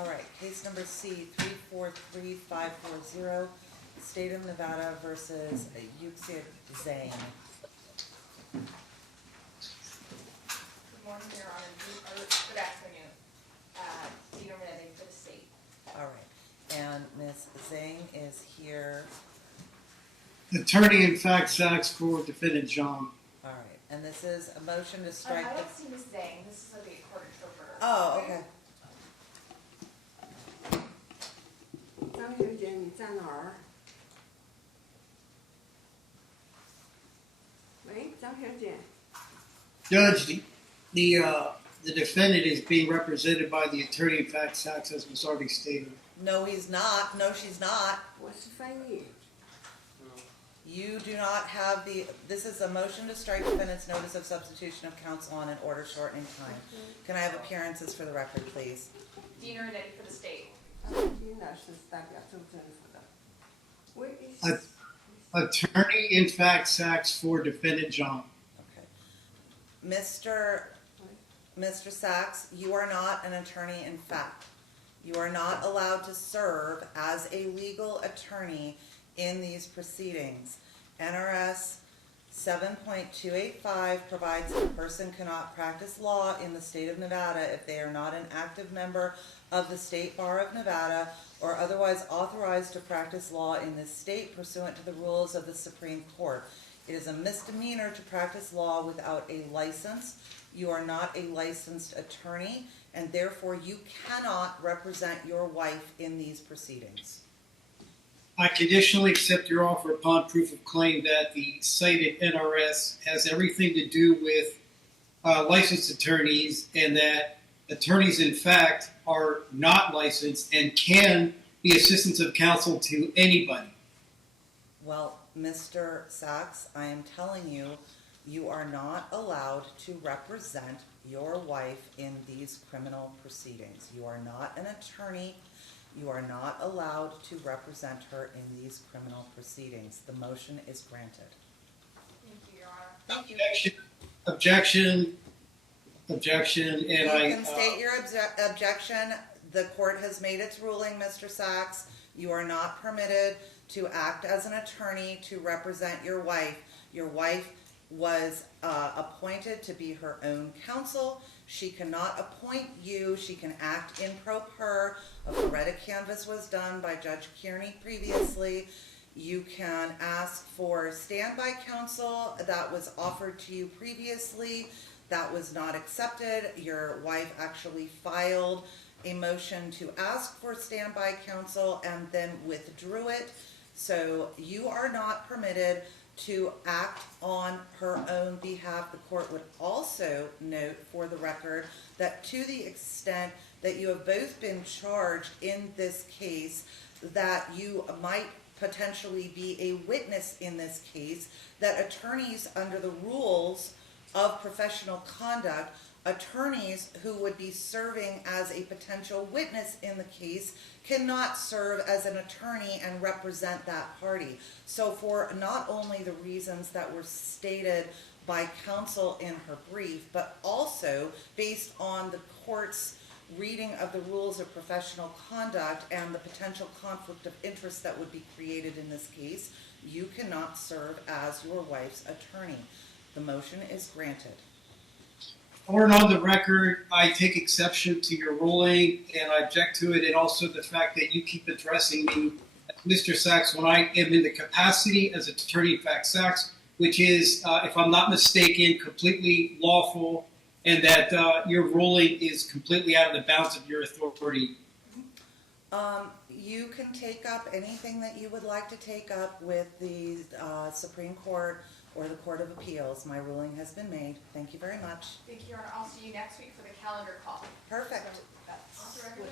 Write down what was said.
All right, case number C 343540, State of Nevada versus Yuxia Zhang. Good morning, Your Honor, or good afternoon. Dena Rinetti for the state. All right, and Ms. Zhang is here. Attorney in fact, Sachs for defendant Zhang. All right, and this is a motion to I strike the... don't see Ms. Zhang, this is the court interpreter. Oh, okay. 张学姐，你在哪儿？喂，张学姐。 Judge, the defendant is being represented by the attorney in fact, Sachs, as was already stated. No, he's not. No, she's not. 我是翻译。 You do not have the... This is a motion to strike defendant's notice of substitution of counsel on an order shortening time. Can I have appearances for the record, please? Dena Rinetti for the state. Dena 是代表州政府的。Where is Attorney in fact, Sachs for defendant Zhang. Okay. Mr. Sachs, you are not an attorney in fact. You are not allowed to serve as a legal attorney in these proceedings. NRS 7.285 provides that a person cannot practice law in the state of Nevada if they are not an active member of the State Bar of Nevada or otherwise authorized to practice law in this state pursuant to the rules of the Supreme Court. It is a misdemeanor to practice law without a license. You are not a licensed attorney, and therefore you cannot represent your wife in these proceedings. I conditionally accept your offer upon proof of claim that the cited NRS has everything to do with licensed attorneys and that attorneys in fact are not licensed and can be assistants of counsel to anybody. Well, Mr. Sachs, I am telling you, you are not allowed to represent your wife in these criminal proceedings. You are not an attorney. You are not allowed to represent her in these criminal proceedings. The motion is granted. Thank you, Your Honor. Thank you. Objection, and You I... can state your objection. The court has made its ruling, Mr. Sachs. You are not permitted to act as an attorney to represent your wife. Your wife was appointed to be her own counsel. She cannot appoint you. She can act in pro per. A phoretic canvass was done by Judge Kearney previously. You can ask for standby counsel that was offered to you previously. That was not accepted. Your wife actually filed a motion to ask for standby counsel and then withdrew it. So you are not permitted to act on her own behalf. The court would also note for the record that to the extent that you have both been charged in this case, that you might potentially be a witness in this case, that attorneys under the rules of professional conduct, attorneys who would be serving as a potential witness in the case cannot serve as an attorney and represent that party. So for not only the reasons that were stated by counsel in her brief, but also based on the court's reading of the rules of professional conduct and the potential conflict of interest that would be created in this case, you cannot serve as your wife's attorney. The motion is granted. For and on the record, I take exception to your ruling and I object to it, and also the fact that you keep addressing me, Mr. Sachs, when I am in the capacity as attorney in fact Sachs, which is, if I'm not mistaken, completely lawful, and that your ruling is completely out of the bounds of your authority. You can take up anything that you would like to take up with the Supreme Court or the Court of Appeals. My ruling has been made. Thank you very much. Thank you, Your Honor. I'll see you next week for the calendar call. Perfect. So, that's off the record.